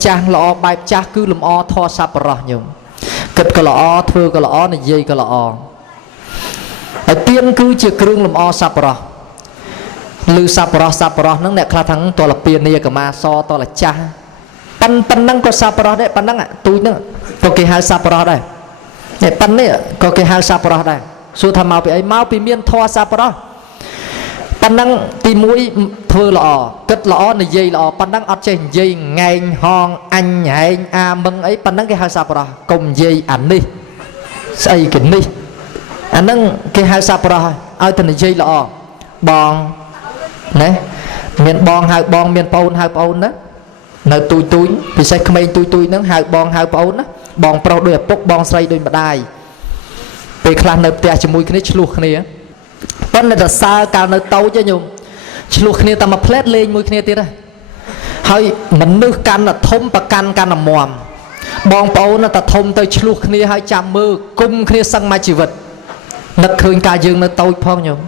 cha lọ bài cha cứ làm o thọ sạp rọ nhung kịch cái lọ thưa cái lọ này dây cái lọ tiên cứ chia kêu làm o sạp rọ lư sạp rọ nó nè khai thắng to là tiền này cả mà so to là cha pan năng có sạp rọ đấy pan năng ạ tôi nữa có cái hai sạp rọ đây này pan này có cái hai sạp rọ đây số tham mau bị ấy mau bị miên thọ sạp rọ pan năng tìm mũi thưa lọ kết lọ này dây lọ pan năng ở trên dây ngày hòn anh nhảy mừng ấy pan năng cái hai sạp rọ cùng dây ảnh đi xây kính đi anh năng cái hai sạp rọ ai thành dây lọ bòn nè miền bòn hai bòn miền pôn hai pôn đó nơi tôi thì sẽ không tôi nó hai pôn đó bòn pro đôi bốc bòn xây đôi mặt đài về khăn nơi tia chỉ mùi cái này luộc này con này là xa cao nơi tàu cho nhung luộc này ta mà plét lên mùi cái này đây hơi mình nước can là thôm và can là mòm bòn pôn là ta thôm tới luộc này hai chạm mưa cung kia sang mai chỉ vật nực khơi ca dương nơi tàu phong nhung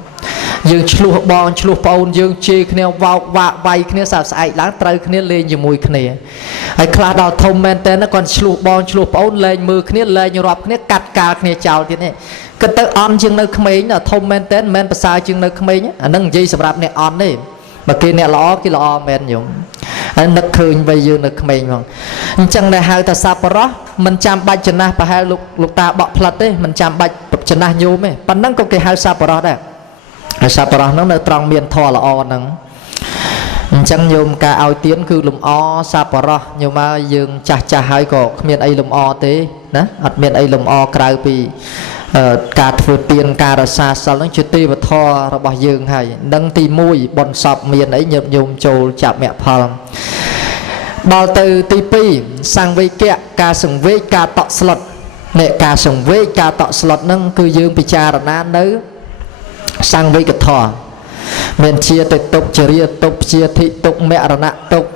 dương chluh bòn chluh pôn dương chê khné vào vay khné sạp sải láng trời khné lên như mùi khné ai khla đào thông men tên nó còn chluh bòn chluh pôn lên mưa khné lên như rọp khné cắt cà khné chào thế này cái tới on dương nơi khmei là thông men tên men pasai dương nơi khmei nhá nâng dây sập rạp này on đấy mà kia nè ló kia ló men nhung nực khơi bây giờ nực khmei mà chẳng này hai ta sạp đó mình chạm bạch chân na và hai lục ta bọ phật đấy mình chạm bạch chân na nhôm ấy pan năng có cái hai sạp đó đấy sạp rọ nó trong miền thọ là o nắng chẳng nhôm cả ao tiếng cứ lùm o sạp rọ nhưng mà dương chả hai có miền ấy lùm o thế nè ở miền ấy lùm o cài vì cả thừa tiền cả là xa sau nó chưa ti và thọ rồi bảo dương hay nâng tì mùi bòn sọp miền ấy nhôm nhôm trâu chạm mẹ phàm bao từ tì pi sang với kẹ cả sừng với cả tọ slot nè cả sừng với cả tọ slot nâng cứ dương bị cha rồi na nớ sang với cái thọ miền chia tới tục chia tục chia thị tục mẹ rồi nạ tục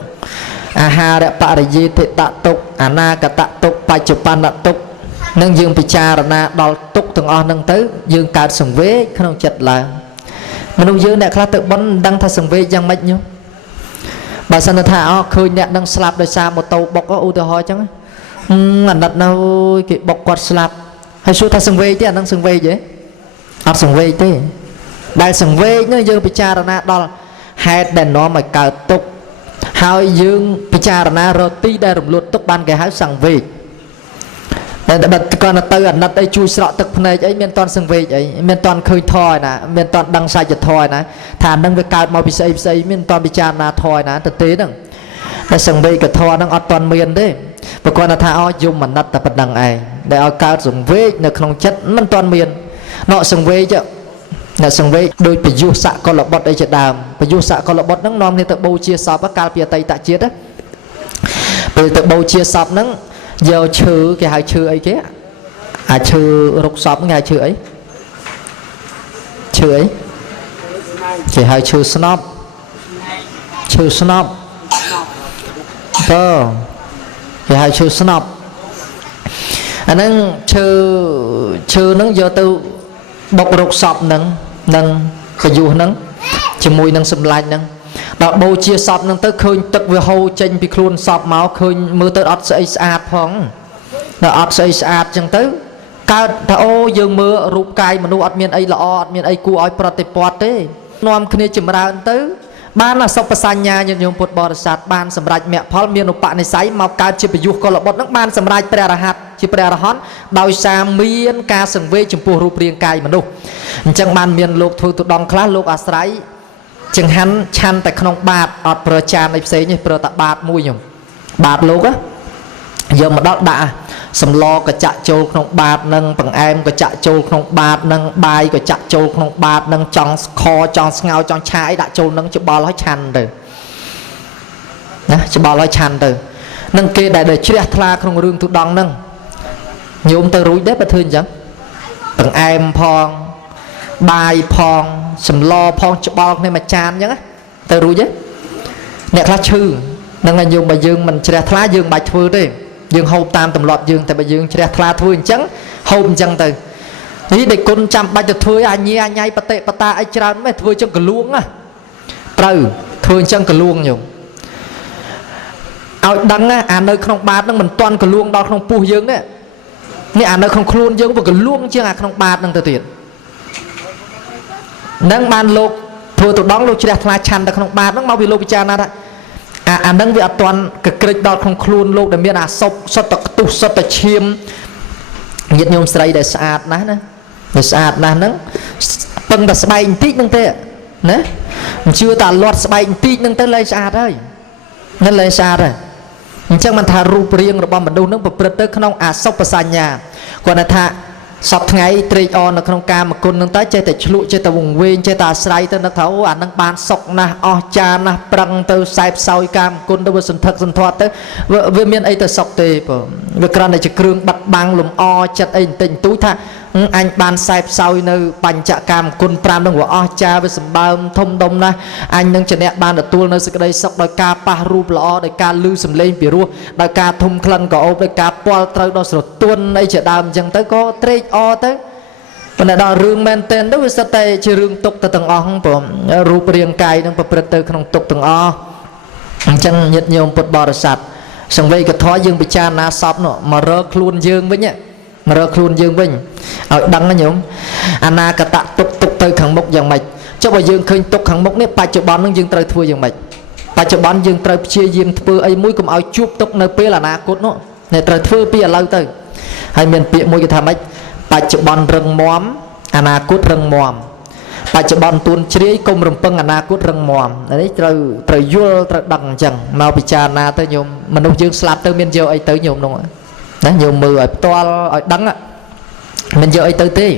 ha đẹp tạ gì thị tạ tục na cả tạ tục bài chụp pan tạ tục nâng dương picha rồi nạ đào tục từng on nâng tới dương cả sừng vế không chật là mình ông dương này khá tự bắn đăng thay sừng vế giang mạch nhá bà san thà khơi nè đăng slap đời xa một tàu bọc có u từ hỏi chẳng ảnh đặt nào cái bọc quạt slap hay số thay sừng vế chứ đăng sừng vế vậy sừng vế thế đại sừng vế nó dương picharana đó hai đèn nó mà cào tục hai dương picharana rồi tí đây rụng luôn tục ban cái hai sừng vế để bật con là từ ảnh đây chui sọ thực này ấy miền toàn sừng vế ấy miền toàn khơi thoi nè miền toàn đăng sai giật thoi nè thà nâng với cào màu bị xây miền toàn picharana thoi nè thực tế đừng đại sừng vế cái thoi đang ở toàn miền đấy và con là thà dùng mà nát tập đằng này để ở cào sừng vế nó không chất miền toàn miền nọ sừng vế chứ là sừng vế đôi bị du sạ con lợn bọt đây chợ đàm bị du sạ con lợn bọt nắng non thì tự bầu chia sọp các cao bìa tây tạ chiết á từ tự bầu chia sọp nắng giờ chữ cái hai chữ ấy kia chữ rục sọp ngày chữ ấy chỉ hai chữ snob cơ thì hai chữ snob anh nắng chữ nắng giờ từ bọc rục sọp nâng cái dù nâng chỉ mùi nâng xâm lạnh nâng đó bầu chia sọp nâng tới khơi tức về hô chênh bị khuôn sọp máu khơi mưa tới ọt xây sạp phong là ọt xây sạp chẳng tới cao ta ô dương mưa rụp cài mà nu ọt miền ấy là ọt miền ấy cu ói proteport thế nòm khơi chìm ra tới ban là sọc sa nhà nhân dùng bột bò sạt ban sầm rạch mẹ pháo miền nộp bạn này sấy màu cao chỉ bị dục con lợn bọt nước ban sầm rạch pre ra hạt chỉ pre ra hón đào xa miền ca sừng vê chìm pù rụp riêng cài mà nu chẳng ban miền lục thôi tụt đong khá lục ásrái chẳng hắn chăn tại không bạt ọt pro chan này xế như pro tạ bạt mùi nhung bạt lục á giờ mà đọt đã sầm lo cái chạ châu không bạt nâng bằng em cái chạ châu không bạt nâng bài cái chạ châu không bạt nâng trong kho trong ngao trong trái đã châu nâng cho bao lói chăn rồi nè cho bao lói chăn rồi nâng kia đại đời chia thla không rương tụt đong nâng nhôm tơ rúi đếp bật thương chẳng bằng em phong bài phong sầm lo phong cho bao này mà chan nhá tơ rúi chứ nè khá chư nâng là dùng bài dương mình chia thla dương bài thưa đi dương hộp tam tầm lọt dương tại bây dương chia thla thui chẳng hộp chẳng từ ý để con chăm bài được thui anh nhai nhai bát tệ bát ta ai tràn mấy thui trong cái luống à từ thui trong cái luống nhiều ឲ្យដឹងអានៅក្នុងបាតហ្នឹងមិនទាន់កលួងដល់ក្នុងពោះយើងទេនេះអានៅក្នុងខ្លួនយើងវាកលួងជាងអាក្នុងបាតហ្នឹងទៅទៀតនឹងបានលោកធ្វើទៅដងលោកជ្រះថ្លាឆាន់ទៅក្នុងបាតហ្នឹងមកវាលោកពិចារណាថាអាហ្នឹងវាអត់ទាន់កក្រិចដល់ក្នុងខ្លួនលោកដែលមានអាសពសុទ្ធតែខ្ទុះសុទ្ធតែឈាមញាតិញោមស្រីដែលស្អាតណាស់ណាដែលស្អាតណាស់ហ្នឹងពឹងតែស្បែកបន្តិចហ្នឹងទេណាមិនជឿតែលាត់ស្បែកបន្តិចហ្នឹងទៅលែងស្អាតហើយនឹងលែងស្អាតហើយអញ្ចឹងមិនថារូបរាងរបស់មនុស្សនឹងប្រព្រឹត្តទៅក្នុងអសុបសញ្ញាគាត់ថាសពថ្ងៃត្រេកអរនៅក្នុងកាមគុណនឹងតែចេះតែឆ្លក់ចេះតែវង្វេងចេះតែអាស្រ័យទៅនឹកថាអូអានឹងបានសុខណាស់អស់ចាណាស់ប្រឹងទៅខ្សែផ្សោយកាមគុណទៅវាសន្ធឹកសន្ធាប់ទៅវាមានអីទៅសុខទេបងវាគ្រាន់តែជាគ្រឿងបាត់បាំងលំអចិត្តអីបន្តិចបន្តួចថាអញបានខ្សែផ្សោយនៅបញ្ចកាមគុណ5នឹងវាអស់ចាវាសម្បើមធំដុំណាស់អញនឹងជាអ្នកបានទទួលនៅសេចក្តីសុខដោយការប៉ះរូបល្អដោយការឮសំឡេងពីរោះដោយការធំក្លិនក្រអូបដោយការពាល់ត្រូវដល់ស្រទន់អីជាដើមអញ្ចឹងទៅក៏ត្រេកអរទៅប៉ុន្តែដល់រឿងមែនទែនទៅវាសិតតែជារឿងទុកទៅទាំងអស់ព្រមរូបរាងកាយនឹងប្រព្រឹត្តទៅក្នុងទុកទាំងអស់អញ្ចឹងញាតិញោមពុទ្ធបរិស័ទសង្វេគធម៌យើងពិចារណាសពនោះមករកខ្លួនយើងវិញមករកខ្លួនយើងវិញឲ្យដឹងណាញោមអនាគតទុកទៅខាងមុខយ៉ាងម៉េចចុះបើយើងឃើញទុកខាងមុខនេះបច្ចុប្បន្ននឹងយើងត្រូវធ្វើយ៉ាងម៉េចបច្ចុប្បន្នយើងត្រូវព្យាយាមធ្វើអីមួយកុំឲ្យជួបទុកនៅពេលអនាគតនោះនេះត្រូវធ្វើពីឥឡូវទៅហើយមានពាក្យមួយគេថាម៉េចបច្ចុប្បន្នរឹងមាំអនាគតរឹងមាំបច្ចុប្បន្នទួនជ្រាយកុំរំពឹងអនាគតរឹងមាំនេះត្រូវយល់ត្រូវដឹងអញ្ចឹងមកពិចារណាទៅញោមមនុស្សយើងស្លាប់ទៅមានយកអីទៅញោមនោះណាញោមមើលឲ្យផ្ទាល់ឲ្យដឹងមិនយកអីទៅទេ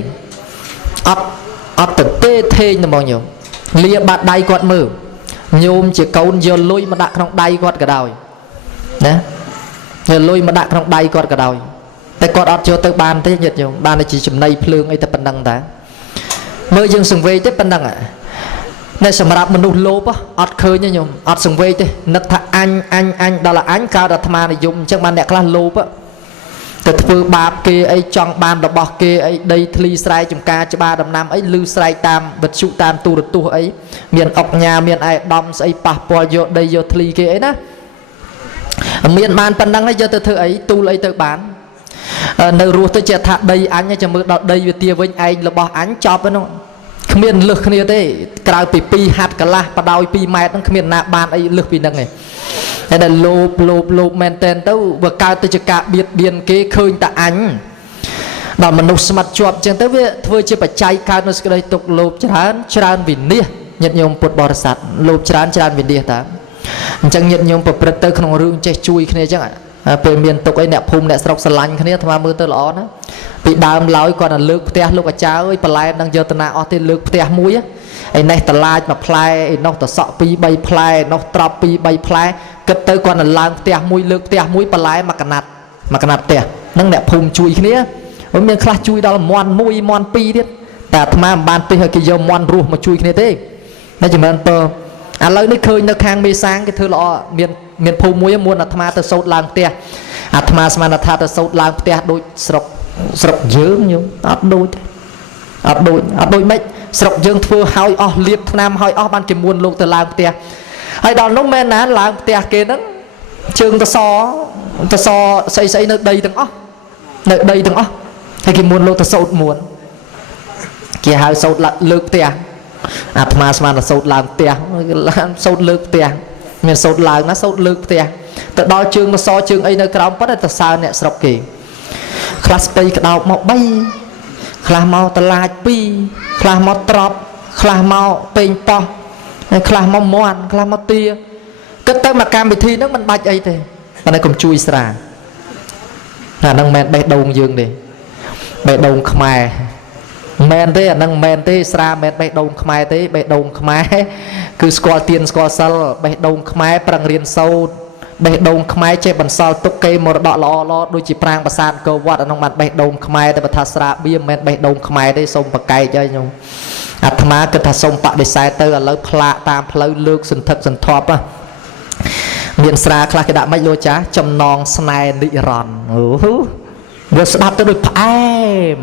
អត់ទៅទេងហ្មងញោមលាបាត់ដៃគាត់មើលញោមជាកូនយកលុយមកដាក់ក្នុងដៃគាត់ក៏ដោយណាយកលុយមកដាក់ក្នុងដៃគាត់ក៏ដោយតែគាត់អត់យកទៅបានទេញាតិញោមបានតែជាចំណីភ្លើងអីតែប៉ុណ្ណឹងតាមើលយើងសង្វេគទេប៉ុណ្ណឹងតែសម្រាប់មនុស្សលោភអត់ឃើញទេញោមអត់សង្វេគទេនឹកថាអញដល់អញកើតអាត្មានិយមអញ្ចឹងបានអ្នកខ្លះលោភទៅធ្វើបាបគេអីចង់បានរបស់គេអីដីធ្លីស្រែចម្ការច្បារដំណាំអីលឺស្រែកតាមវិទ្យុតាមទូរទស្សន៍អីមានអុកញ៉ាមានអេដំស្អីប៉ះពាល់យកដីយកធ្លីគេអីណាមានបានប៉ុណ្ណឹងហើយយកទៅធ្វើអីទូលអីទៅបាននៅរស់ទៅជាថាដីអញចាំមើលដល់ដីវាទាវិញឯងរបស់អញចប់ហ្នឹងគ្មានលឹះគ្នាទេក្រៅពី2ហាត់កន្លះបដោយ2ម៉ែត្រហ្នឹងគ្មានណាបានអីលឹះពីហ្នឹងទេតែដល់លោភមែនតែនទៅវាកើតទៅជាការបៀតបៀនគេឃើញតែអញដល់មនុស្សស្មាត់ជាប់អញ្ចឹងទៅវាធ្វើជាបច្ច័យកើតនៅសេចក្តីទុកលោភច្រើនវិនិច្ឆ័យញាតិញោមពុទ្ធបរិស័ទលោភច្រើនវិនិច្ឆ័យតាអញ្ចឹងញាតិញោមប្រព្រឹត្តទៅក្នុងរឿងចេះជួយគ្នាអញ្ចឹងពេលមានទុកអីអ្នកភូមិអ្នកស្រុកស្រឡាញ់គ្នាអាត្មាមើលទៅល្អណាពីដើមឡើយគាត់ទៅលើកផ្ទះលោកអាចារ្យអើយបន្លែនឹងយកតាណាអស់ទេលើកផ្ទះមួយឯនេះតឡាចមួយផ្លែឯនោះតសក់2 3ផ្លែនោះត្រប់2 3ផ្លែគិតទៅគាត់ទៅឡើងផ្ទះមួយលើកផ្ទះមួយបន្លែមួយកណាត់ផ្ទះនឹងអ្នកភូមិជួយគ្នាមានខ្លះជួយដល់មន់1មន់2ទៀតតែអាត្មាមិនបានពេះឲ្យគេយកមន់រស់មកជួយគ្នាទេតែចម្រើនពើឥឡូវនេះឃើញនៅខាងមេសាងគេធ្វើល្អមានភូមិមួយមុនអាត្មាទៅសោតឡើងផ្ទះអាត្មាស្មានថាទៅសោតឡើងផ្ទះដូចស្រុកយើងញោមអត់ដូចម៉េចស្រុកយើងធ្វើឲ្យអស់លៀបថ្នាំឲ្យអស់បានគេមួនលោកទៅឡើងផ្ទះហើយដល់នោះមែនណាឡើងផ្ទះគេហ្នឹងជើងតសស្អីនៅដីទាំងអស់ហើយគេមួនលោកទៅសោតមួនគេហៅសោតលើកផ្ទះអាត្មាស្មានតែសោតឡើងផ្ទះសោតលើកផ្ទះមានសោតឡើងណាសោតលើកផ្ទះទៅដល់ជើងតសជើងអីនៅក្រោមប៉ុន្តែតសើអ្នកស្រុកគេខ្លះស្ពៃក្តោបមក3ខ្លះមកតឡាច2ខ្លះមកត្រប់ខ្លះមកពេញប៉ោះខ្លះមកមាន់ខ្លះមកទាគិតទៅមកកម្មវិធីហ្នឹងមិនបាច់អីទេប៉ុន្តែកុំជួយស្រាអាហ្នឹងមិនមែនបេះដូងយើងទេបេះដូងខ្មែរមែនទេអាហ្នឹងមែនទេស្រាមែនបេះដូងខ្មែរទេបេះដូងខ្មែរគឺស្គាល់ទានស្គាល់សិលបេះដូងខ្មែរប្រឹងរៀនសូត្របេះដូងខ្មែរចេះបន្សល់ទុកគេមរតកល្អដូចជាប្រាង្គប្រាសាទអង្គរវត្តអានោះបានបេះដូងខ្មែរតែបើថាស្រាបៀមមិនមែនបេះដូងខ្មែរទេសូមប្រកែកឲ្យខ្ញុំអាត្មាគិតថាសូមបដិសេធទៅឥឡូវផ្លាកតាមផ្លូវលើកសន្ធឹកសន្ធាប់មានស្រាខ្លះគេដាក់មិនលោចាចំណងស្នេហ៍និរន្តរ៍វាស្ដាប់ទៅដូចផ្អែម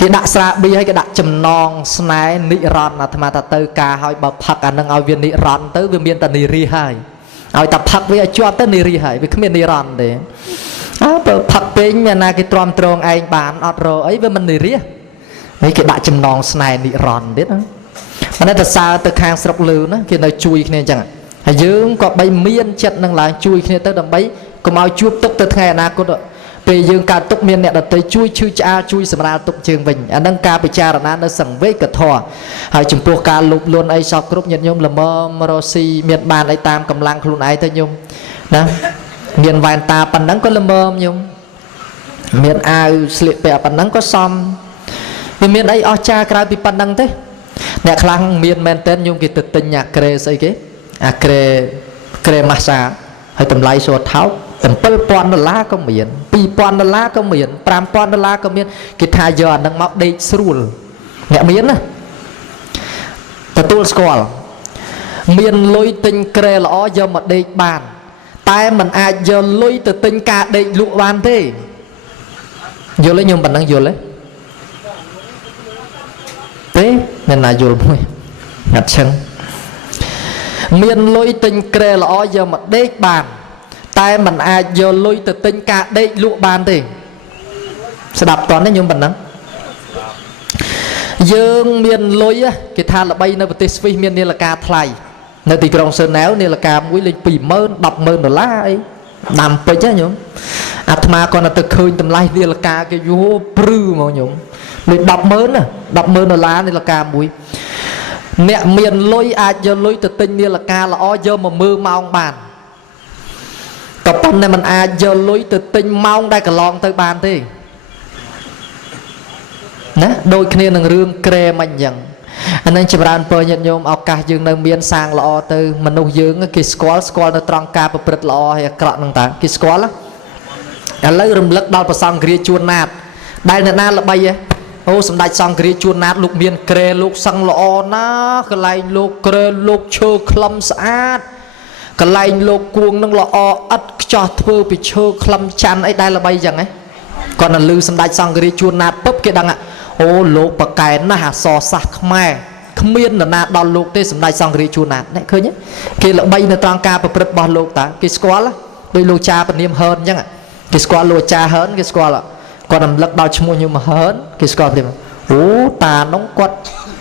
គេដាក់ស្រាបៀឲ្យគេដាក់ចំណងស្នេហ៍និរន្តរ៍អាត្មាថាទៅការឲ្យបើផឹកអានឹងឲ្យវានិរន្តរ៍ទៅវាមានតែនិរិះហើយ ឲ្យតែផឹកវាឲ្យជាប់ទៅនិរិះហើយវាគ្មាននិរន្តរ៍ទេបើផឹកពេញមានណាគេទ្រាំទ្រងឯងបានអត់រអីវាមិននិរិះនេះគេដាក់ចំណងស្នេហ៍និរន្តរ៍ទៀតណាមិនតែសើទៅខាងស្រុកលឺណាគេនៅជួយគ្នាអញ្ចឹងហើយយើងក៏បីមានចិត្តនឹងឡើងជួយគ្នាទៅដើម្បីកុំឲ្យជួបទុកទៅថ្ងៃអនាគតពេលយើងកើតទុកមានអ្នកដទៃជួយឈឺឆ្អាលជួយសម្រាលទុកជើងវិញអានឹងការពិចារណានៅសង្វេគធម៌ហើយចំពោះការលូបលួនអីសពគ្រប់ញាតិញោមល្មមរស៊ីមានបានអីតាមកម្លាំងខ្លួនឯងទៅញោមណាមានវ៉ែនតាប៉ុណ្ណឹងក៏ល្មមញោមមានអាវស្លៀកពាក់ប៉ុណ្ណឹងក៏សមវាមានអីអស្ចារ្យក្រៅពីប៉ុណ្ណឹងទេអ្នកខ្លាំងមានមែនតើញោមគេទៅទិញអាក្រេស្អីគេអាក្រេម៉ាសាហើយតម្លៃសួរថោក$7,000ក៏មាន$2,000ក៏មាន$5,000ក៏មានគេថាយកអានឹងមកដេកស្រួលអ្នកមានណាទទួលស្គាល់មានលុយទិញក្រែល្អយកមកដេកបានតែมันអាចយកលុយទៅទិញការដេកលក់បានទេយល់ទេខ្ញុំប៉ុណ្ណឹងយល់ទេមិនណាយល់មួយអត់ចឹងមានលុយទិញក្រែល្អយកមកដេកបានតែมันអាចយកលុយទៅទិញការដេកលក់បានទេស្ដាប់តន់ទេខ្ញុំប៉ុណ្ណឹងយើងមានលុយគេថាល្បីនៅប្រទេសស្វីសមាននាឡិកាថ្លៃនៅទីក្រុងសឺណែវនាឡិកាមួយលេខ$20,000 $10,000អីដាំពេជ្រញោមអាត្មាគាត់ទៅឃើញតម្លៃនាឡិកាគេយូរព្រឺមកញោមលេខ$10,000នាឡិកាមួយអ្នកមានលុយអាចយកលុយទៅទិញនាឡិកាល្អយកមកមើលម៉ោងបានក៏ប៉ុន្តែมันអាចយកលុយទៅទិញម៉ោងដែលកន្លងទៅបានទេណាដូចគ្នានឹងរឿងក្រែមិនអញ្ចឹងអានឹងចម្រើនពរញាតិញោមឱកាសយើងនៅមានសាងល្អទៅមនុស្សយើងគេស្គាល់នៅត្រង់ការប្រព្រឹត្តល្អហើយអាក្រក់ហ្នឹងតើគេស្គាល់ឥឡូវរំលឹកដល់ព្រះសង្ឃគ្រាជួនណាតដែលអ្នកណាល្បីអូសម្ដេចសង្ឃគ្រាជួនណាតលោកមានក្រែលោកសឹងល្អណាកន្លែងលោកក្រែលោកឈើខ្លឹមស្អាតកន្លែងលោកគួងនឹងល្អឥតខ្ចោះធ្វើពីឈើខ្លឹមច័ន្ទអីដែលល្បីចឹងគាត់នៅលឺសម្ដេចសង្ឃរាជជួនណាតពុបគេដឹងអូលោកបកែណាស់អសរសាស្ត្រខ្មែរគ្មាននរណាដល់លោកទេសម្ដេចសង្ឃរាជជួនណាតឃើញគេល្បីនៅត្រង់ការប្រព្រឹត្តរបស់លោកតាគេស្គាល់ដោយលោកចាពនាមហឺនចឹងគេស្គាល់លោកចាហឺនគេស្គាល់គាត់រំលឹកដល់ឈ្មោះខ្ញុំហឺនគេស្គាល់ព្រាមអូតានោះគាត់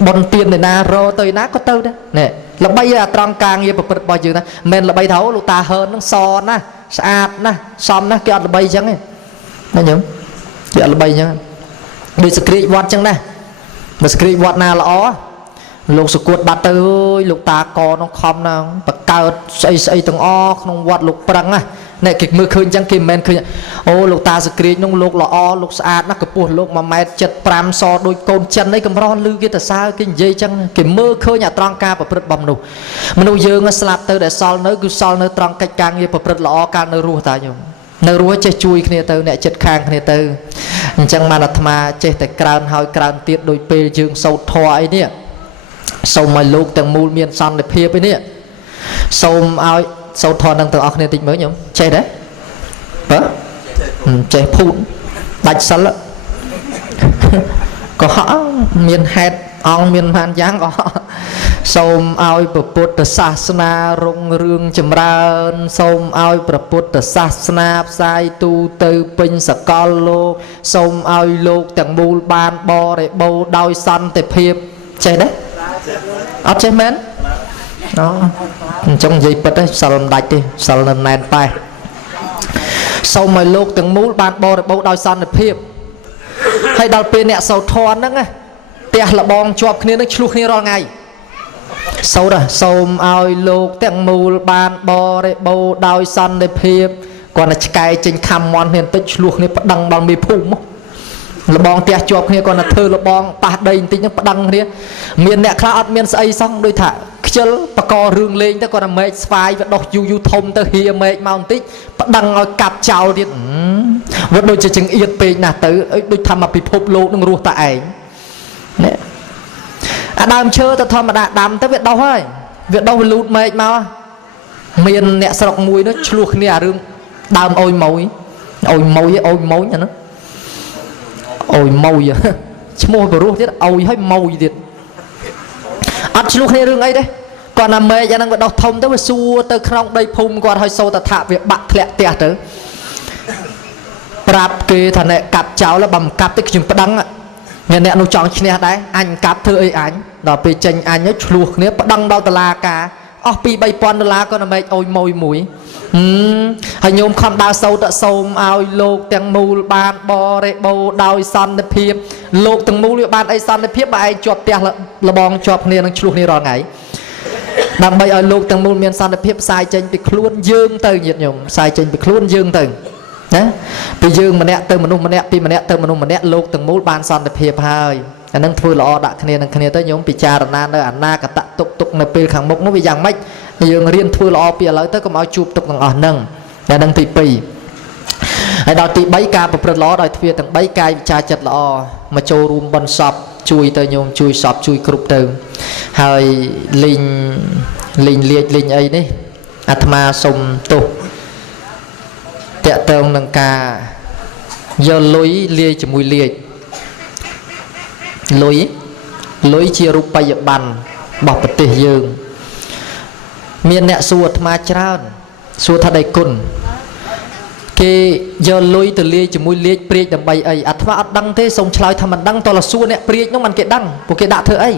បនទៀនឯណារទៅឯណាក៏ទៅដែរនេះល្បីអាត្រង់ការងារប្រព្រឹត្តរបស់យើងណាមិនល្បីថាអូលោកតាហឺននឹងសណាស់ស្អាតណាស់សមណាស់គេអត់ល្បីចឹងទេណាញោមគេអត់ល្បីចឹងដូចសក្តិវត្តចឹងដែរបើសក្តិវត្តណាល្អលោកសុគតបាត់ទៅអើយលោកតាកនោះខំណាស់បកើតស្អីទាំងអក្នុងវត្តលោកប្រឹងណាអ្នកគេមើលឃើញចឹងគេមិនមែនឃើញអូលោកតាសក្តិនោះលោកល្អលោកស្អាតណាស់កម្ពស់លោក1.75 សដូចកូនចិនអីកម្រលឺគេទៅសើគេនិយាយចឹងគេមើលឃើញអាត្រង់ការប្រព្រឹត្តរបស់មនុស្សយើងស្លាប់ទៅដែលសល់នៅគឺសល់នៅត្រង់កិច្ចការងារប្រព្រឹត្តល្អកាលនៅរស់តាញោមនៅរស់ចេះជួយគ្នាទៅអ្នកចិត្តខាងគ្នាទៅអញ្ចឹងបានអាត្មាចេះតែក្រើនហើយក្រើនទៀតដោយពេលយើងសូត្រធម៌អីនេះសូមឲ្យលោកទាំងមូលមានសន្តិភាពឯនេះសូមឲ្យសូត្រធម៌នឹងទាំងអស់គ្នាតិចមើលញោមចេះដែរបើចេះភូតដាច់សិលក៏ហក់មានហេតុអង្គមានបានយ៉ាងក៏សូមឲ្យពុទ្ធសាសនារុងរឿងចម្រើនសូមឲ្យពុទ្ធសាសនាផ្សាយទូទៅពេញសកលលោកសូមឲ្យលោកទាំងមូលបានបរិបូរណ៍ដោយសន្តិភាពចេះដែរអត់ចេះមែនអូអញ្ចឹងនិយាយពិតទេសិលមិនដាច់ទេសិលនៅណែនតែសូមឲ្យលោកទាំងមូលបានបរិបូរណ៍ដោយសន្តិភាពហើយដល់ពេលអ្នកសូត្រធម៌ហ្នឹងផ្ទះលបងជាប់គ្នានឹងឆ្លោះគ្នារាល់ថ្ងៃសូត្រសូមឲ្យលោកទាំងមូលបានបរិបូរណ៍ដោយសន្តិភាពគាត់តែឆ្កែចេញខំមន់គ្នាបន្តិចឆ្លោះគ្នាប្តឹងដល់មេភូមិលបងផ្ទះជាប់គ្នាគាត់តែធ្វើលបងប៉ះដីបន្តិចហ្នឹងប្តឹងគ្នាមានអ្នកខ្លះអត់មានស្អីសោះដូចថាខ្ជិលបករឿងលេងទៅគាត់តែមេឃស្វាយវាដុសយូធំទៅហៀមេឃមកបន្តិចប្តឹងឲ្យកាប់ចោលទៀតវាដូចជាចង្អៀតពេកណាស់ទៅដូចថាមកពិភពលោកនឹងរស់តែឯងនេះអាដើមឈើទៅធម្មតាដាំទៅវាដុះហើយវាដុះវាលូតមេឃមកមានអ្នកស្រុកមួយនោះឆ្លោះគ្នាអារឿងដើមអូយម៉ួយអាហ្នឹងអូយម៉ួយឈ្មោះបរោះទៀតអូយហើយម៉ួយទៀតអត់ឆ្លោះគ្នារឿងអីទេ còn là mẹ cho nên đọc thông tới xua tới không đây phum còn hơi sâu ta thả việc bạc lẹ tẹt tới rạp kia thằng này cặp cháu là bằng cặp tới chừng đắng ạ nhà nè nó chọn kia đấy anh cặp thưa ấy anh đó bị tranh anh nhớ luộc nếu đăng đâu ta la cả pi bay pon la con là mẹ ôi môi mũi hay nhôm không đào sâu tợ sâu ao lục tiếng mù ban bò rệ bầu đào san để phim lục tiếng mù liệu ban ai san để phim mà ai chọt tẹt là bong chọt nè nó luộc nè rồi ngày đằng bây ở lục tiếng mù miền san để phim sai tranh bị khuôn dương từ nhiệt nhung sai tranh bị khuôn dương từ đấy bị dương mà nè từ mình mà nè pi mà nè từ mình mà nè lục tiếng mù ban san để phim hơi anh đang thui lọ đã khné tới nhóm picha rana nơi anh na cả tạ tục tục nơi pil khang mốc nó bị giằng mách dương riêng thui lọ pia lấy tới có máu chụp tục bằng ở nâng để đang tì pì hay đào tì bấy ca bậc lọ đòi thuê tầng bấy ca cha chật lọ mà châu rum bần sọp chui tới nhóm chui sọp chui cục từ hơi linh liệt linh ấy đi atma sông tu tẹt tông nâng ca giờ lối lia cho mùi liệt lối chia rụp bay bàn bọc bật tê dương miền nẹt suốt mà trao suốt thật đầy cồn cái giờ lối từ lia chỉ mũi lia priết đầm bay ấy ắt mà đăng thế sông chài thầm mình đăng to là suốt nẹt priết nó mình cái đăng của cái đạ thơ ấy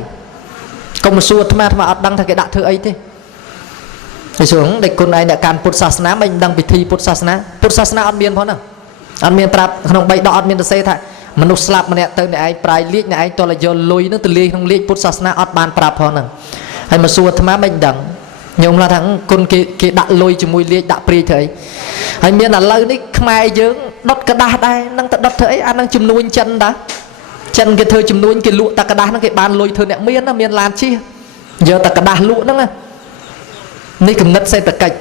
còn một suốt mà đăng thay cái đạ thơ ấy thế thì xuống đầy cồn này nẹt can Phật sát na mình đăng bị thi Phật sát na ăn miên phó nào ăn miên trap không bay đọ ăn miên xe thay mình nút slap mình tới này ai prai liệt này ai to là do lùi nó từ liệt không liệt Phật sát na ọt bàn prap hơn nè hay mà xua tham á mình đằng nhung là thằng con kia đặt lùi cho mùi liệt đặt pri thấy hay miền là lâu đấy mai dướng đốt cái đá đây năng tận đốt thấy anh đang chùm nuôi chân đã chân cái thơ chùm nuôi cái lụa ta cái đá nó cái bàn lùi thơ nè miền nó miền làm chi giờ ta cái đá lụa nó này cầm nứt xe ta cạch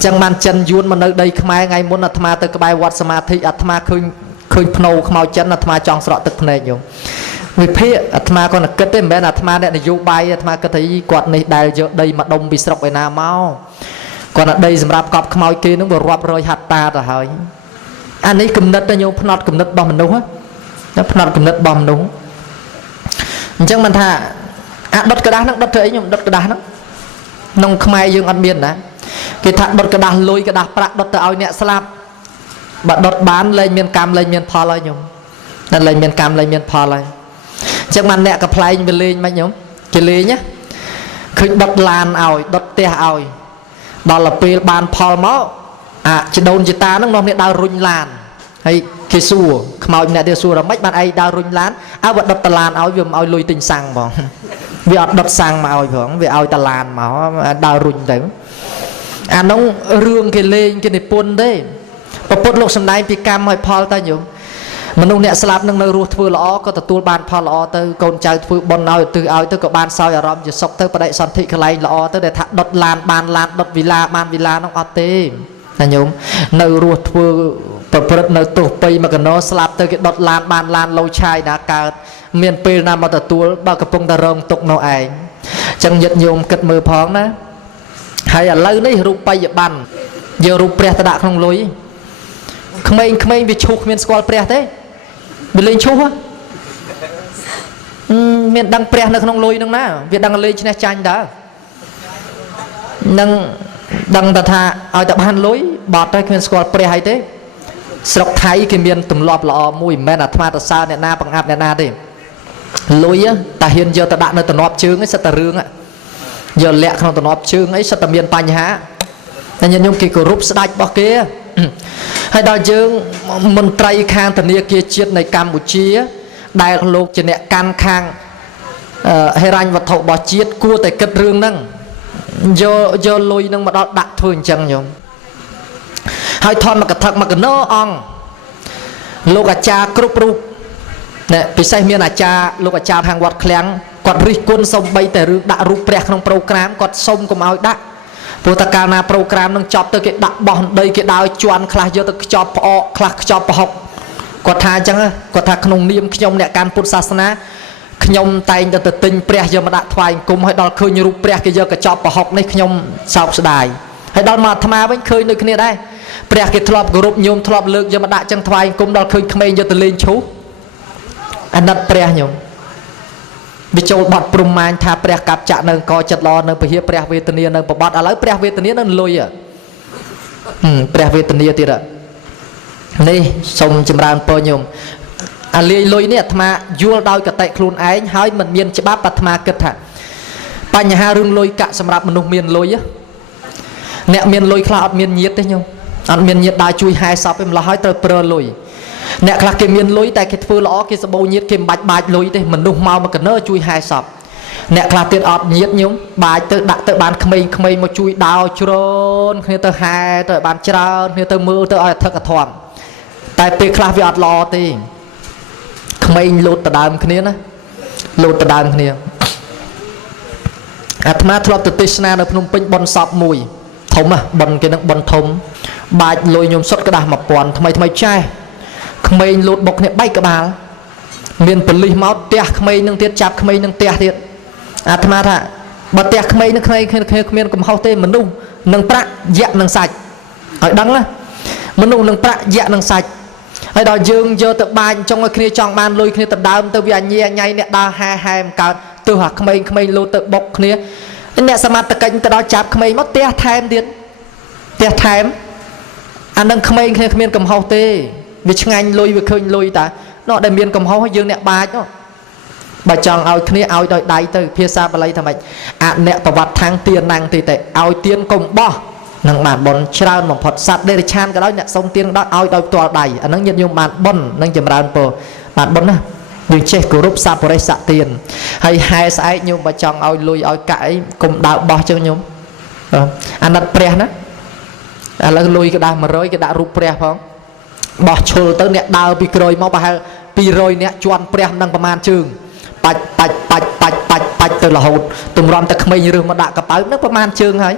chẳng man chân yuan mà nơi đây mai ngày muốn là tham tới cái bài wat samadhi tham khơi phnou khmau chân là tham chọn sọទឹកnày nhung vì phía tham con là kết đấy bé là tham này là vô bay tham cái thấy quạt này đài giờ đây mà đông bị sọc ở nào mau còn ở đây sầm cọp khmau kia nó vừa rọp rồi hạt ta rồi hỏi anh ấy cầm đất nhung phật cầm đất bom mình đúng á nó phật cầm đất bom đúng chẳng mình thà đốt cái đá nó đốt thế nhung đốt cái đá nó nông khmai dương ăn miên đã cái thà đốt cái đá lôi cái đá bạc đốt tới ao nhẹ slap bạn đốt bán lên miền cam lên miền pha lại nhung nên lên miền cam lên miền pha lại chắc mà nè cặp lại bên lên mấy nhung cái lên nhá khi đốt lan ỏi đốt te ỏi đó là pil bàn pha máu chỉ đồn chỉ ta nó ngon nè đào rung lan hay cái xua màu nè đeo xua là mấy bạn ai đào rung lan vật đốt lan ỏi vừa ỏi lùi tình sang bỏ vì đốt sang mà ỏi hưởng vì ỏi lan mà đào rung đấy nó rương cái lên cái này pôn đấy và bột lục sầm này bị cam hỏi Paul ta nhung mình nông nẹt slap nâng nơi ruột phơi lõ có tụi ban Paul lõ tới con trai phơi bon nào từ ao tới có ban sao ở rom giờ sọc tới đại sản thị cái lõ tới để thắt đốt lan ban lan đốt villa ban villa nó ở tê ta nhung nơi ruột phơi bột nơi tổ pay mà cái nó slap tới cái đốt lan ban lan lâu chai đã cả miền pê nam mà tụi bao cái phong ta rong tục nó ai chẳng nhật nhung cất mưa phóng đó hay là lâu đấy rụp bay bàn giờ rụp pre ta đã không lối không mấy bị chụp miền squal pre thế bị lên chụp á miền đăng pre nó không lôi nâng ná việc đăng lên trên tranh đó nâng đăng ta tha ở tập han lối bọt đây miền squal pre hay thế sọc thái cái miền tụm lọp lọ mùi men là tham ta sao nè na bằng áp nè na đi lối á ta hiện giờ ta đã nơi tụm lọp trướng ấy sao ta rương á giờ lẹ không tụm lọp trướng ấy sao ta miền panh há nên nhân nhung kỳ cổ rúp sạch bỏ kia hay đó chứ mình trai khang thần nia kia chiết này Campuchia đại lục trên nè can khang hay ranh vật thổ bỏ chiết cua tại cất rương nâng do lôi nâng mà đó đặt thường chẳng nhung hay thon mà cái thật mà cái nó ong lục à cha cướp rụp nè bị say miên à cha lục à cha hàng quạt kháng quạt rít quân sông bay tại rương đã rụp bẹt trong program quạt sông cùng áo đá bộ ta ca na program nâng chọc tới cái đặt bỏng đây cái đào chuan khla giờ tới chọc họ khla chọc học quạt tha chẳng quạt tha khung niệm nhom nè can Phật sát na nhom tay tới tinh pre giờ mà đặt thoại cùng hay đo khơi như rụp pre cái giờ cái chọc học này nhom sọc đài hay đo mà tham vẫn khơi nơi kia đây pre cái thọp group nhom thọp lực giờ mà đặt chẳng thoại cùng đo khơi khmei giờ tới lên chú anh đặt pre nhom វាចូលបត់ព្រំម៉ាញថាព្រះកັບចាក់នៅកចិត្តល្អនៅពហិព្រះវេទនានៅប្របាត់ឥឡូវព្រះវេទនានៅលុយព្រះវេទនាទៀតនេះសូមចម្រើនពរញោមអាលាយលុយនេះអាត្មាយល់ដោយកតិខ្លួនឯងហើយមិនមានច្បាប់អាត្មាគិតថាបញ្ហារឿងលុយកាក់សម្រាប់មនុស្សមានលុយអ្នកមានលុយខ្លះអត់មានញាតិទេញោមអត់មានញាតិដើរជួយហែសពឯម្ល៉េះហើយត្រូវប្រើលុយអ្នកខ្លះគេមានលុយតែគេធ្វើល្អគេសបោញាតិគេមិនបាច់បាចលុយទេមនុស្សមកកណើជួយហែសពអ្នកខ្លះទៀតអត់ញាតិញោមបាចទៅដាក់ទៅបានក្មេងៗមកជួយដោជ្រូនគ្នាទៅហែទៅបានច្រើនគ្នាទៅមើលទៅឲ្យអធិកអធមតែពេលខ្លះវាអត់ល្អទេក្មេងលោតដដើមគ្នាណាលោតដដើមគ្នាអាត្មាធ្លាប់ទៅទេសនានៅភ្នំពេញបនសពមួយធំណាបនគេនឹងបនធំបាច់លុយញោមសុតក្តាស់1000ថ្មីថ្មីចេះក្មេងលោតបុកគ្នាបែកក្បាលមានប៉ូលីសមកផ្ទះក្មេងនឹងទៀតចាប់ក្មេងនឹងផ្ទះទៀតអាត្មាថាបើផ្ទះក្មេងនឹងក្មេងគ្នាគ្មានកំហុសទេមនុស្សនឹងប្រាក់យៈនឹងសាច់ឲ្យដឹងណាមនុស្សនឹងប្រាក់យៈនឹងសាច់ហើយដល់យើងយកទៅបាញចង់ឲ្យគ្នាចង់បានលុយគ្នាទៅដើមទៅវាអញញ៉ៃអ្នកដើរហែហែមកើតទើសអាក្មេងលោតទៅបុកគ្នាអ្នកសមត្ថកិច្ចទៅដល់ចាប់ក្មេងមកផ្ទះថែមទៀតផ្ទះថែមអានឹងក្មេងគ្នាគ្មានកំហុសទេវាឆ្ងាញ់លុយវាឃើញលុយតានោះដែលមានកំហុសយើងអ្នកបាចនោះបើចង់ឲ្យគ្នាឲ្យដោយដៃទៅភាសាបាលីថាម៉េចអអ្នកប្រវត្តិທາງទានណាំងទីតែឲ្យទានកុំបោះនឹងបានបនច្រើនបំផុតសត្វដេរិឆានក៏ដោយអ្នកសុំទានក៏ដោយឲ្យដោយផ្ទាល់ដៃអានឹងញាតិញោមបានបននឹងចម្រើនពរបានបនណាយើងចេះគោរពសពរិស័កទានហើយហែស្អែកញោមបើចង់ឲ្យលុយឲ្យកាក់អីកុំដើរបោះចឹងញោមអាណិតព្រះណាឥឡូវលុយក៏ដាក់100ក៏ដាក់រូបព្រះផងបោះឈុលទៅអ្នកដើរពីក្រោយមកប្រហែល200អ្នកជន់ព្រះមិនដឹងប្រមាណជើងបាច់ទៅរហូតទម្រាំតែក្មេងរើសមកដាក់កប៉ៅនឹងប្រមាណជើងហើយ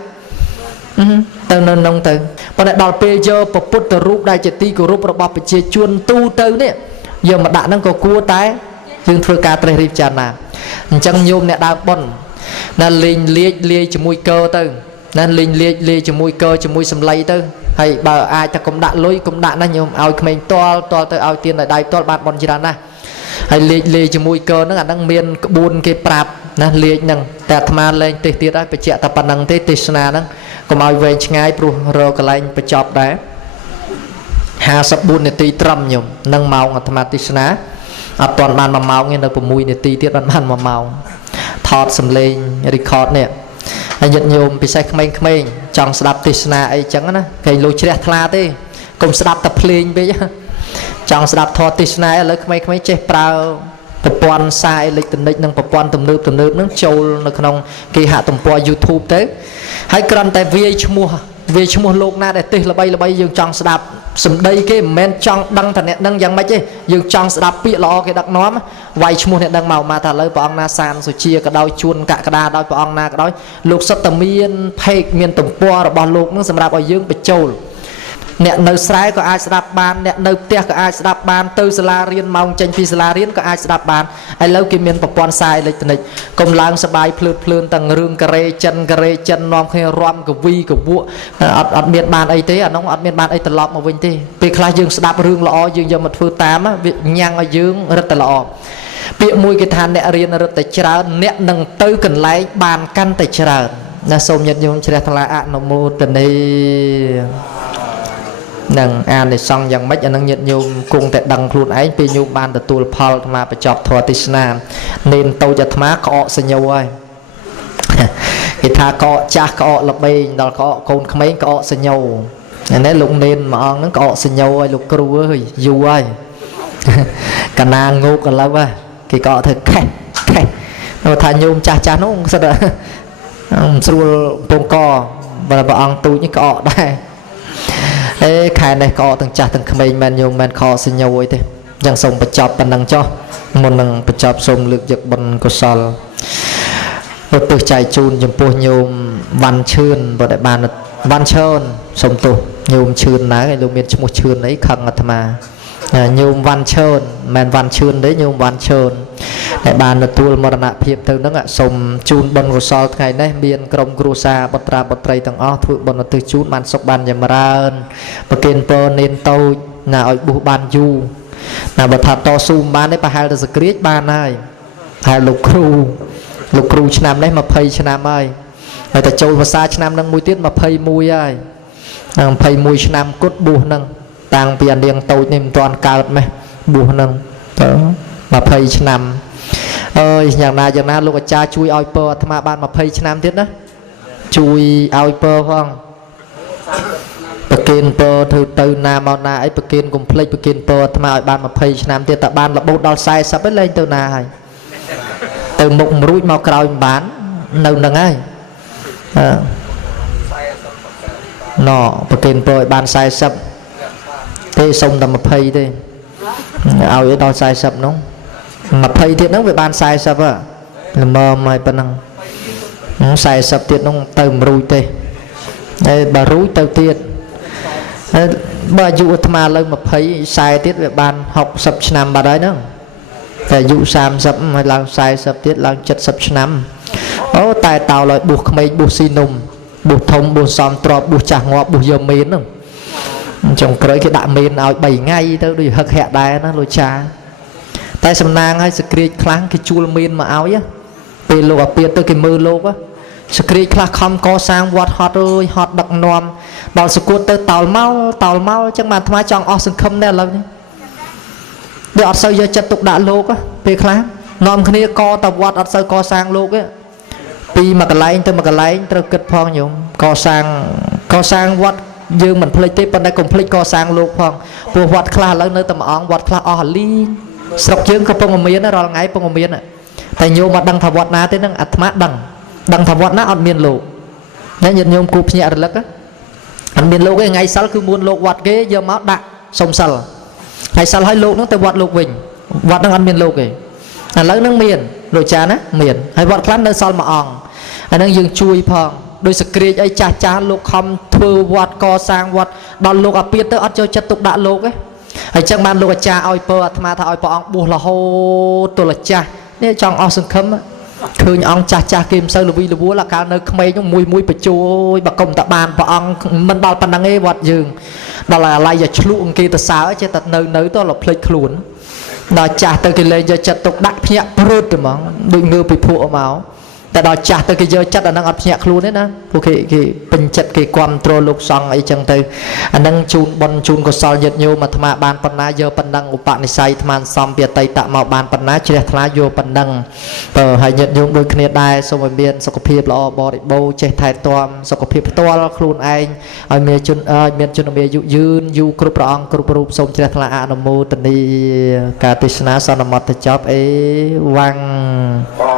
ទៅនៅនឹងទៅប៉ុន្តែដល់ពេលយកព្រះពុទ្ធរូបដែលជាទីគោរពរបស់ប្រជាជនទូទៅនេះយកមកដាក់ហ្នឹងក៏គួរតែយើងធ្វើការត្រេះរិះពិចារណាអញ្ចឹងញោមអ្នកដើរប៉ុនណាលេងលាយជាមួយកោទៅណាលេងលាយជាមួយកោជាមួយសម្លៃទៅហើយបើអាចតែកុំដាក់លុយកុំដាក់ណាញោមឲ្យក្មេងតល់ទៅឲ្យទៀនឲ្យដៃតល់បានបនច្រើនណាស់ហើយលេងជាមួយកោហ្នឹងអាហ្នឹងមានក្បួនគេប្រាប់ណាលេងហ្នឹងតែអាត្មាលេងទេសទៀតហើយបញ្ជាក់តែប៉ុណ្្នឹងទេទេសនាហ្នឹងកុំឲ្យវែងឆ្ងាយព្រោះរកកន្លែងបញ្ចប់ដែរ54នាទីត្រឹមញោមនឹងម៉ោងអាត្មាទេសនាអត់ទាន់បាន1ម៉ោងទេនៅ6នាទីទៀតបាន1ម៉ោងថតសំឡេង record នេះហើយញាតិញោមពិសេសក្មេងៗចង់ស្ដាប់ទេសនាអីចឹងណាគេលុយជ្រះថ្លាទេកុំស្ដាប់តែភ្លេងពេកចង់ស្ដាប់ធម៌ទេសនាឥឡូវក្មេងៗចេះប្រើប្រព័ន្ធសារអេឡិចត្រូនិកនិងប្រព័ន្ធទំនើបហ្នឹងចូលនៅក្នុងគេហទំព័រ YouTube ទៅហើយគ្រាន់តែវាយឈ្មោះលោកណាដែលទេសល្បីយើងចង់ស្ដាប់សម្ដីគេមិនមែនចង់ដឹងថាអ្នកនឹងយ៉ាងម៉េចទេយើងចង់ស្ដាប់ពាក្យល្អគេដឹកនាំវាយឈ្មោះអ្នកដឹងមកថាឥឡូវព្រះអង្គណាសានសុជាក៏ដោយជួនកក្កដាដោយព្រះអង្គណាក៏ដោយលោកសុទ្ធតែមានផេកមានទំព័ររបស់លោកនឹងសម្រាប់ឲ្យយើងបញ្ចូលអ្នកនៅស្រែក៏អាចស្ដាប់បានអ្នកនៅផ្ទះក៏អាចស្ដាប់បានទៅសាលារៀនម៉ោងចេញពីសាលារៀនក៏អាចស្ដាប់បានឥឡូវគេមានប្រព័ន្ធសារអេឡិចត្រូនិកកុំឡើងសបាយភ្លើនទាំងរឿងការ៉េចិននាំគ្នារំកវីកវក់អត់មានបានអីទេអានោះអត់មានបានអីត្រឡប់មកវិញទេពេលខ្លះយើងស្ដាប់រឿងល្អយើងយកមកធ្វើតាមវាញ៉ាំងឲ្យយើងរឹតតែល្អពាក្យមួយគេថាអ្នករៀនរឹតតែច្រើនអ្នកនឹងទៅកន្លែងបានកាន់តែច្រើនណាសូមញាតិញោមជ្រះថ្លាអនុមោទនានឹងអានិសង្ឃយ៉ាងម៉េចអានឹងញាតិញោមគង់តែដឹងខ្លួនឯងពេលញោមបានទទួលផលអាត្មាបញ្ចប់ធម៌ទេសនានេនតូចអាត្មាក្អកសញ្ញោហើយគេថាក្អកចាស់ក្អកល្បែងដល់ក្អកកូនក្មេងក្អកសញ្ញោនេះលោកនេនមួយអង្គហ្នឹងក្អកសញ្ញោហើយលោកគ្រូអើយយូរហើយកណាងោកឥឡូវគេក្អកធ្វើខេះនោះថាញោមចាស់នោះសិតមិនស្រួលពងកបើព្រះអង្គទូចនេះក្អកដែរខែនេះក៏ទាំងចាស់ទាំងក្មេងមែនញោមមែនខសញ្ញោអីទេយ៉ាងសូមបញ្ចប់ប៉ុណ្ណឹងចុះមុននឹងបញ្ចប់សូមលើកយកបុណ្យកុសលឧទ្ទិសចែកជូនចំពោះញោមវ៉ាន់ឈឿនបើដែលបានវ៉ាន់ឈឿនសូមទោសញោមឈឿនណាឯងលោកមានឈ្មោះឈឿនអីខឹងអាត្មាញោមវ៉ាន់ឈឿនមិនវ៉ាន់ឈឿនទេញោមវ៉ាន់ឈឿនដែលបានទទួលមរណភាពទៅហ្នឹងសូមជូនបុណ្យកុសលថ្ងៃនេះមានក្រុមគ្រួសារបុត្រាបុត្រីទាំងអស់ធ្វើបុណ្យឧទ្ទិសជូនបានសុខបានចម្រើនប្រគេនពរនេនតូចណាឲ្យបុះបានយូរណាបើថាតស៊ូបានទេប្រហែលតែសក្រាចបានហើយ ហើយលោកគ្រូឆ្នាំនេះ20ឆ្នាំហើយតែចូលភាសាឆ្នាំនឹងមួយទៀត21ហើយ21ឆ្នាំគត់បួសនឹងតាំងពីអានាងតូចនេះមិនទាន់កើតម៉េះបួសនឹងទៅ20ឆ្នាំអើយយ៉ាងណាលោកអាចារ្យជួយឲ្យពរអាត្មាបាន20ឆ្នាំទៀតណាជួយឲ្យពរផងប្រគិនពរធ្វើទៅណាមកណាអីប្រគិនកុំភ្លេចប្រគិនពរអាត្មាឲ្យបាន20ឆ្នាំទៀតតែបានរបូតដល់40ហើយលែងទៅណាហើយទៅមុខមិនរួចមកក្រោយមិនបាននៅនឹងហើយណ៎ប្រគិនពរឲ្យបាន40ទេសុំតែ20ទេឲ្យដល់40នោះ20ទៀតហ្នឹងវាបាន40ហ៎ល្មមហើយប៉ុណ្ណឹង40ទៀតនោះទៅមិនរួចទេហើយបើរួចទៅទៀតបើអាយុអាត្មាលើ20 40ទៀតវាបាន60ឆ្នាំបាត់ហើយហ្នឹងតែអាយុ30ហើយឡើង40ទៀតឡើង70ឆ្នាំអូតែតោឲ្យបួសក្មេងបួសស៊ីនំបួសធំបួសសំទ្របបួសចាស់ងាប់បួសយកមេនហ្នឹងចុងក្រោយគេដាក់មេនឲ្យ3ថ្ងៃទៅដូចហឹកហាក់ដែរណាលោកចាតែសំណាងឲ្យសក្រាចខ្លាំងគេជួលមេនមកឲ្យពេលលោកអាពាតទៅគេមើលលោកសក្រាចខ្លះខំកសាងវត្តហត់អើយហត់ដឹកនាំដល់សគួតទៅតោលមកអញ្ចឹងបានអាត្មាចង់អស់សង្ឃឹមដែរឥឡូវនេះវាអត់សូវយកចិត្តទុកដាក់លោកពេលខ្លះនាំគ្នាកតវត្តអត់សូវកសាងលោកទេពីមួយកន្លែងទៅមួយកន្លែងត្រូវគិតផងញោមកសាងវត្តយើងមិនភ្លេចទេប៉ុន្តែកុំភ្លេចកសាងលោកផងព្រោះវត្តខ្លះឥឡូវនៅតែម្អងវត្តខ្លះអស់លីងស្រុកយើងក៏ពងមានរាល់ថ្ងៃពងមានតែញោមមកដឹងថាវត្តណាទេនឹងអាត្មាដឹងថាវត្តណាអត់មានលោកញាតិញោមគូភ្ញាក់រលឹកអត់មានលោកទេថ្ងៃសិលគឺមួនលោកវត្តគេយកមកដាក់សុំសិលហើយសិលឲ្យលោកហ្នឹងទៅវត្តលោកវិញវត្តហ្នឹងអត់មានលោកទេឥឡូវហ្នឹងមានលោកចាណាមានហើយវត្តខ្លះនៅសល់មួយអង្គអាហ្នឹងយើងជួយផងដោយសក្រាចអីចាស់លោកខំធ្វើវត្តកសាងវត្តដល់លោកអាពាតទៅអត់ចូលចិត្តទុកដាក់លោកទេហើយចឹងបានលោកអាចារ្យឲ្យពរអាត្មាថាឲ្យព្រះអង្គបួសរហូតទល់ចាស់នេះចង់អស់សង្ឃឹមឃើញអង្គចាស់គេមិនសូវល្វីល្វល់កាលនៅក្មេងនោះមួយបញ្ជួយបើកុំតបានព្រះអង្គមិនដល់ប៉ុណ្ណឹងទេវត្តយើងដល់អាឡ័យឆ្លក់អង្គទៅសើចេះតែនៅទៅរភ្លេចខ្លួនដល់ចាស់ទៅគេលេងយកចិត្តទុកដាក់ភ្ញាក់ព្រឹតហ្មងដូចងើពីភក់មកតែដល់ចាស់ទៅគេយកចិត្តអាហ្នឹងអត់ភ្ញាក់ខ្លួនទេណាពួកគេពេញចិត្តគេគ្រប់គ្រងលោកសង្ឃអីចឹងទៅអាហ្នឹងជូនបុណ្យជូនកុសលញាតិញោមអាត្មាបានប៉ុណ្ណាយកប៉ុណ្ណឹងឧបនិស្ស័យអាត្មាសំពីអតីតមកបានប៉ុណ្ណាជ្រះថ្លាយកប៉ុណ្ណឹងហើយញាតិញោមដូចគ្នាដែរសូមឲ្យមានសុខភាពល្អបរិបូរណ៍ចេះថែទាំសុខភាពផ្ទាល់ខ្លួនឯងឲ្យមានជនមានអាយុយឺនយូរគ្រប់ព្រះអង្គគ្រប់រូបសូមជ្រះថ្លាអនុមោទនីការទេសនាសន្មតទៅចប់អេវ៉ាំង